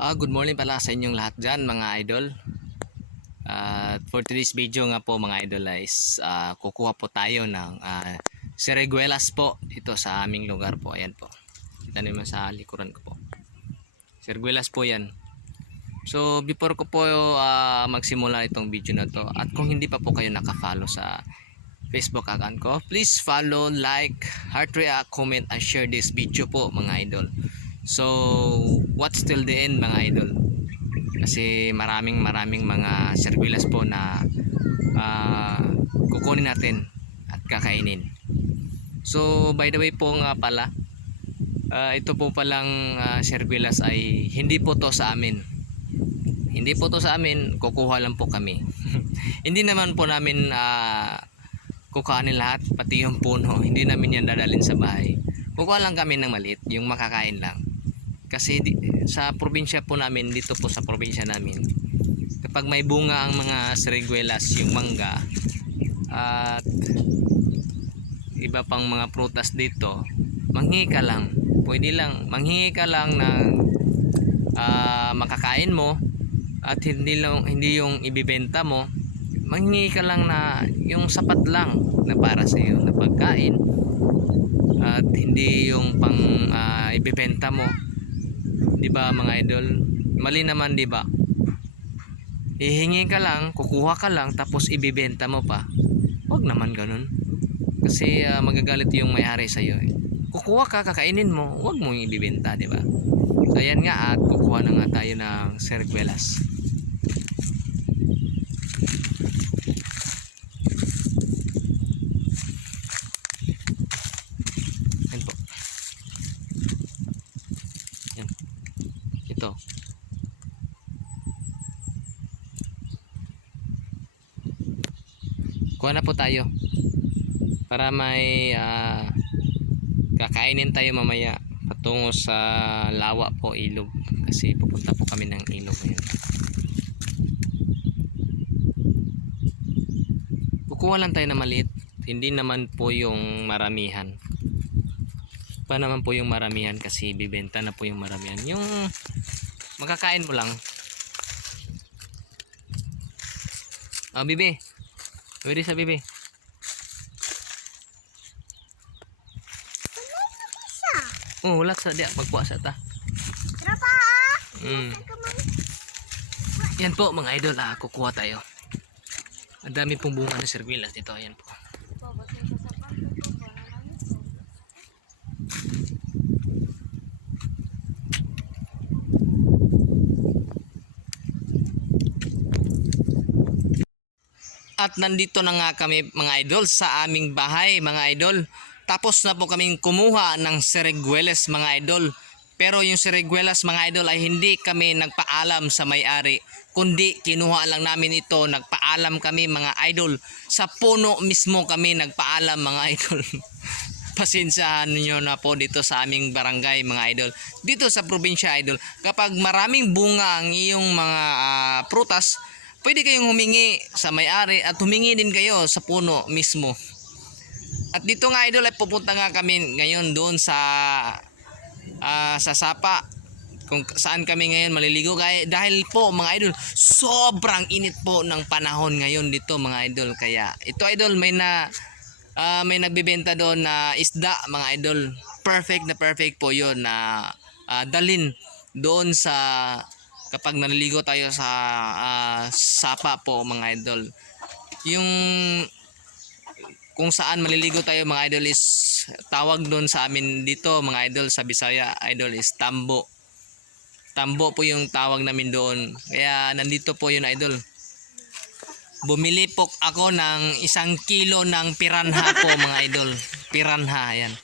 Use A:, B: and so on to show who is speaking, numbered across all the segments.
A: Ah, good morning pala sa inyong lahat dyan mga idol. Ah, for today's video nga po mga idol is ah, kukuha po tayo ng uh, seriguelas po dito sa aming lugar po. Ayan po. Kita naman sa likuran ko po. Seriguelas po yan. So before ko po ah, magsimula itong video na to at kung hindi pa po kayo nakafollow sa Facebook account ko, please follow, like, heart react, comment, and share this video po mga idol. So, watch till the end mga idol. Kasi maraming maraming mga serbilas po na ah, kukunin natin at kakainin. So, by the way po nga pala, ah, ito po palang uh, serbilas ay hindi po to sa amin. Hindi po to sa amin, kukuha lang po kami. hindi naman po namin ah, kukuhanin lahat, pati yung puno. Hindi namin yan dadalhin sa bahay. Kukuha lang kami ng maliit, yung makakain lang. Kasi di, sa probinsya po namin, dito po sa probinsya namin, kapag may bunga ang mga seriguelas, yung mangga, at iba pang mga prutas dito, manghingi ka lang. Pwede lang, manghingi ka lang ng ah, makakain mo at hindi lang hindi yung ibibenta mo manghingi ka lang na yung sapat lang na para sa iyo na pagkain at hindi yung pang ah, ibibenta mo 'di ba mga idol? Mali naman 'di ba? Hihingi ka lang kukuha ka lang tapos ibibenta mo pa. Wag naman ganun. Kasi ah, magagalit yung may-ari sa iyo eh. kukuha ka kakainin mo wag mo yung ibibenta 'di ba? So ayan nga at kukuha na nga tayo ng serguelas Yan po. Yan. Ito. Kuha na po tayo. Para may ah, kakainin tayo mamaya patungo sa lawa po ilog kasi pupunta po kami ng ilog ngayon. Kukuha lang tayo na maliit. Hindi naman po yung maramihan pa naman po yung maramihan kasi bibenta na po yung maramihan yung makakain mo lang ah bibi pwede sa bibi. Oh wala sa dia magpuasa ta.
B: Kenapa ah?
A: mm. Yan po mga idol. Ah kukuha tayo. Ang dami pong bunga ng serbilas dito. Ayan po At nandito na nga kami mga idol sa aming bahay mga idol. Tapos na po kaming kumuha ng seriguelas mga idol. Pero yung seriguelas mga idol ay hindi kami nagpaalam sa may-ari. Kundi kinuha lang namin ito, nagpaalam kami mga idol. Sa puno mismo kami nagpaalam mga idol. Pasensyahan nyo na po dito sa aming barangay mga idol. Dito sa probinsya idol, kapag maraming bunga ang iyong mga ah, prutas, pwede kayong humingi sa may-ari at humingi din kayo sa puno mismo. At dito nga idol ay pupunta nga kami ngayon doon sa ah, sa Sapa. Kung saan kami ngayon maliligo. Kaya dahil po mga idol sobrang init po ng panahon ngayon dito mga idol. Kaya ito idol may na ah, may nagbebenta doon na isda mga idol. Perfect na perfect po yon na ah, dalin doon sa kapag naliligo tayo sa ah, sapa po mga idol. Yung kung saan maliligo tayo mga idol is tawag doon sa amin dito mga idol sa Bisaya idol is tambo. Tambo po yung tawag namin doon. Kaya nandito po yun idol. Bumili po ako ng isang kilo ng piranha po mga idol. Piranha yan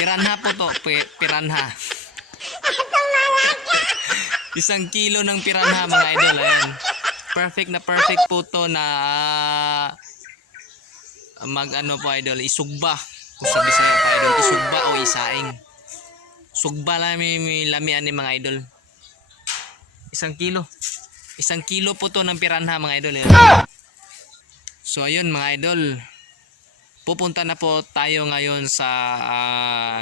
A: piranha po to pi- piranha isang kilo ng piranha mga idol ayan. Perfect na perfect po to na ah, mag ano po idol isugba. Kung sa Bisaya pa idol isugba o isaing. Sugba may lamian ni mga idol. Isang kilo. Isang kilo po to ng piranha mga idol ayan. so ayun mga idol. Pupunta na po tayo ngayon sa ah,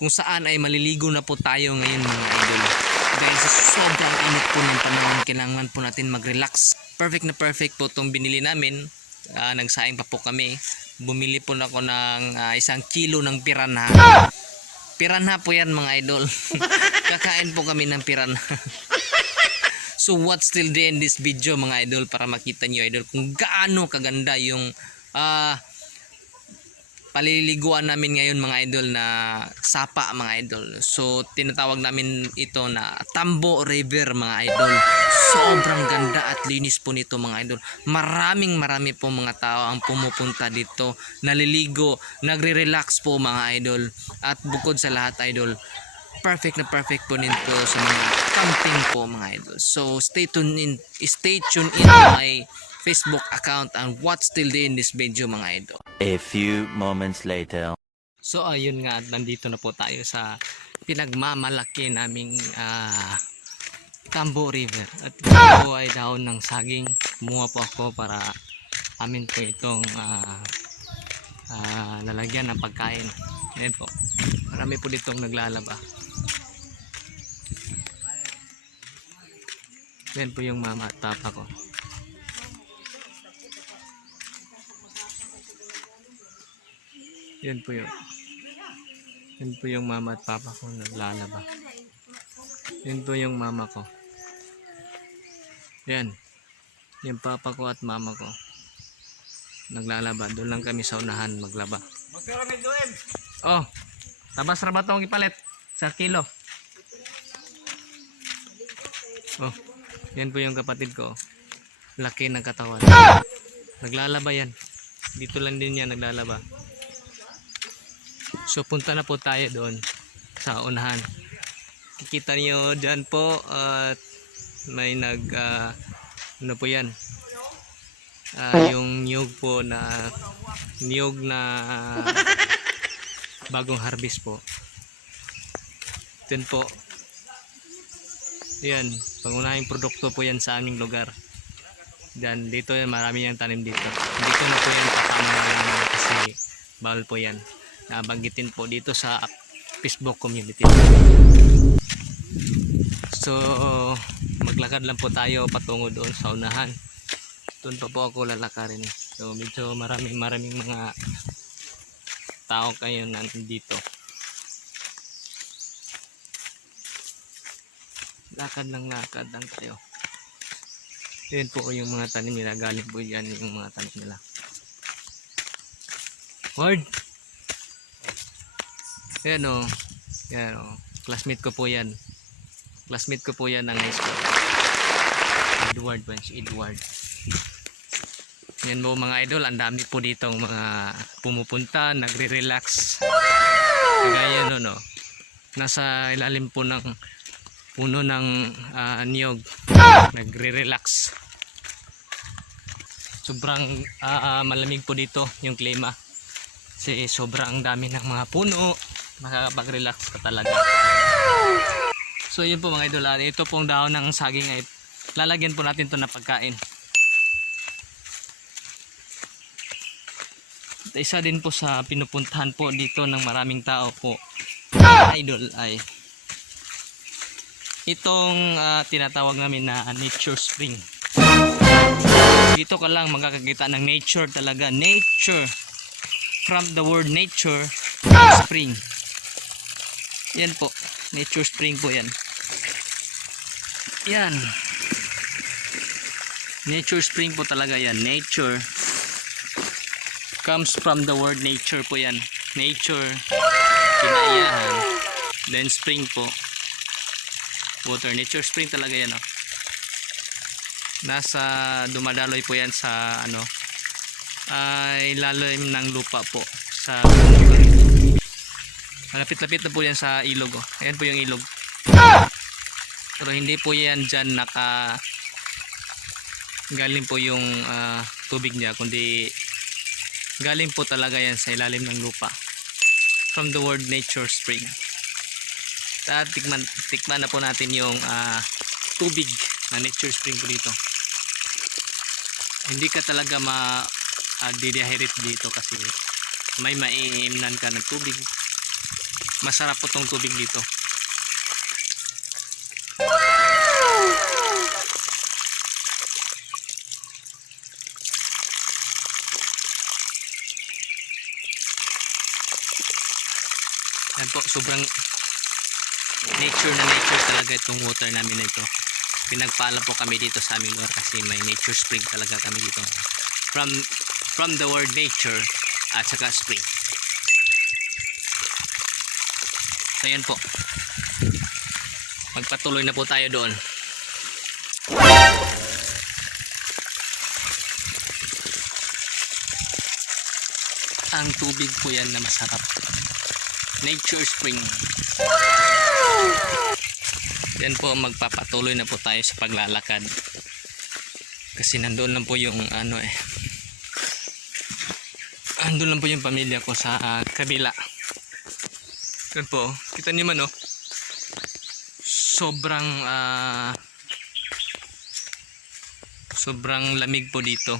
A: kung saan ay maliligo na po tayo ngayon mga idol Dahil sa sobrang init po ng panahon, kailangan po natin mag-relax. Perfect na perfect po itong binili namin. Ah, nagsaing pa po kami. Bumili po ako ng ah, isang kilo ng piranha. Piranha po yan mga idol. Kakain po kami ng piranha. so what's still there in this video mga idol para makita nyo idol kung gaano kaganda yung ah paliliguan namin ngayon mga idol na sapa mga idol. So tinatawag namin ito na Tambo River mga idol. Sobrang ganda at linis po nito mga idol. Maraming marami po mga tao ang pumupunta dito, naliligo, nagre-relax po mga idol. At bukod sa lahat idol, perfect na perfect po nito sa mga camping po mga idol. So stay tuned in stay tuned in my Facebook account and what's still there in this video mga idol.
C: A few moments later.
A: So ayun nga, at nandito na po tayo sa pinagmamalaki naming ah, Tambo River. At ito po ay daon ng saging. Kumuha po ako para amin po itong ah, ah, lalagyan ng pagkain. Ayan po. Marami po ditong naglalaba. Ayan po yung mama at papa ko. Yan po yung Yan po yung mama at papa ko naglalaba. Yan po yung mama ko. Yan. Yung papa ko at mama ko. Naglalaba. Doon lang kami sa unahan maglaba. Oh. Tabas ra ba itong ipalit? Sa kilo. Oh. Yan po yung kapatid ko. Laki ng katawan. Naglalaba yan. Dito lang din yan naglalaba. So punta na po tayo doon sa unahan. Kikita niyo dyan po at may nag ah, ano po yan? Ah, yung niyog po na niyog na bagong harvest po. Yan po. Yan, pangunahing produkto po yan sa aming lugar. Diyan, dito yan, marami yung tanim dito. Dito na po yan papamalayan kasi bawal po yan nabanggitin po dito sa Facebook community. So, maglakad lang po tayo patungo doon sa unahan. Doon pa po ako lalakarin. So, medyo maraming maraming mga tao kayo nandito. Lakad lang lakad lang tayo. Yun po yung mga tanim nila. Galing po yan yung mga tanim nila. Word! Yan o. Yan o. Classmate ko po yan. Classmate ko po yan ng high school. Edward Bench. Edward. Yan po mga idol. Ang dami po dito mga pumupunta. Nagre-relax. Kagaya no no. Nasa ilalim po ng puno ng ah, niyog. Nagre-relax. Sobrang ah, malamig po dito yung klima. Kasi sobrang dami ng mga puno makakapag-relax ka talaga. So yun po mga idol, ah, ito pong dahon ng saging ay lalagyan po natin to na pagkain. At isa din po sa pinupuntahan po dito ng maraming tao po idol ay itong ah, tinatawag namin na nature spring. Dito ka lang makakakita ng nature talaga, nature from the word nature spring. Yan po. Nature spring po yan. Yan. Nature spring po talaga yan. Nature comes from the word nature po yan. Nature. Kinaiyahan. Then spring po. Water. Nature spring talaga yan. Oh. Nasa dumadaloy po yan sa ano ay lalim ng lupa po sa Malapit-lapit na po yan sa ilog. Oh. Ayan po yung ilog. Pero hindi po yan dyan naka galing po yung ah, tubig niya kundi galing po talaga yan sa ilalim ng lupa from the word nature spring at tikman, tikman na po natin yung ah, tubig na nature spring po dito hindi ka talaga ma uh, dehydrate dito kasi may maiimnan ka ng tubig masarap po tong tubig dito Yan po, sobrang nature na nature talaga itong water namin na ito. Pinagpala po kami dito sa aming lugar kasi may nature spring talaga kami dito. From from the word nature at saka spring. So yan po. Magpatuloy na po tayo doon. Ang tubig po yan na masarap. Nature spring. Yan po magpapatuloy na po tayo sa paglalakad. Kasi nandoon lang po yung ano eh. Andun lang po yung pamilya ko sa ah, kabila. Yan po. Kita niyo man oh. Sobrang ah, sobrang lamig po dito.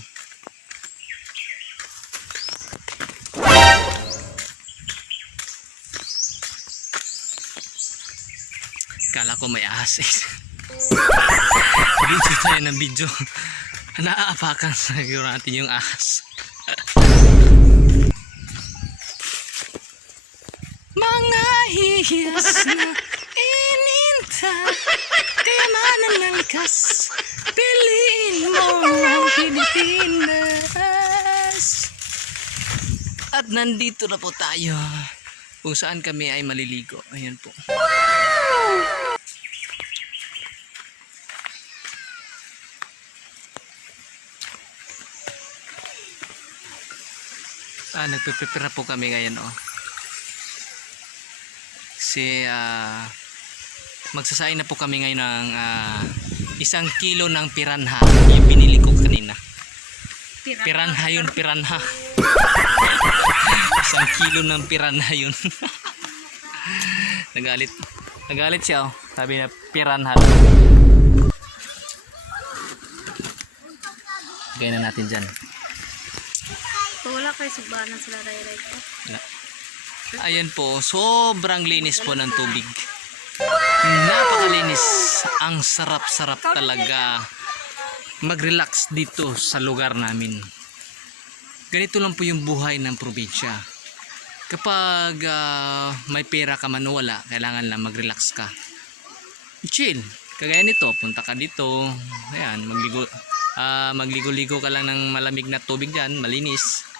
A: Kala ko may ahas eh. video tayo ng video. Naaapakan siguro natin yung ahas. Mga hihiyas na ininta Kaya mananangkas Piliin mo ang Pilipinas At nandito na po tayo kung saan kami ay maliligo. Ayan po. Ah, nagpe-prepare na po kami ngayon, oh. Si, ah, magsasain na po kami ngayon ng ah, isang kilo ng piranha. Yung binili ko kanina. Piranha yun, piranha. isang kilo ng piranha yun. nagalit. Nagalit siya, oh. Sabi na, piranha. Lagay na natin dyan.
B: Wala kayo subanan sila ray-ray ko.
A: Ayan po, sobrang linis po ng tubig. Napakalinis. Ang sarap-sarap talaga mag-relax dito sa lugar namin. Ganito lang po yung buhay ng probinsya. Kapag ah, may pera ka man wala, kailangan lang mag-relax ka. Chill. Kagaya nito, punta ka dito. Ayan, magligo, ah, magligo-ligo ka lang ng malamig na tubig dyan, malinis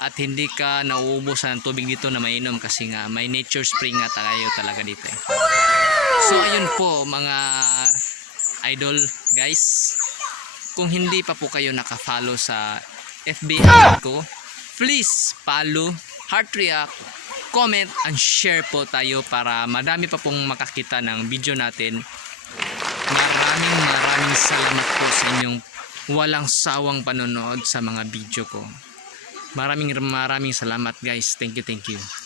A: at hindi ka nauubos ng tubig dito na mainom kasi nga may nature spring nga tayo talaga dito eh. So ayun po mga idol guys. Kung hindi pa po kayo naka-follow sa FB ko please follow heart react comment and share po tayo para madami pa pong makakita ng video natin. Maraming maraming salamat po sa inyong walang sawang panonood sa mga video ko Maraming maraming salamat guys. Thank you, thank you.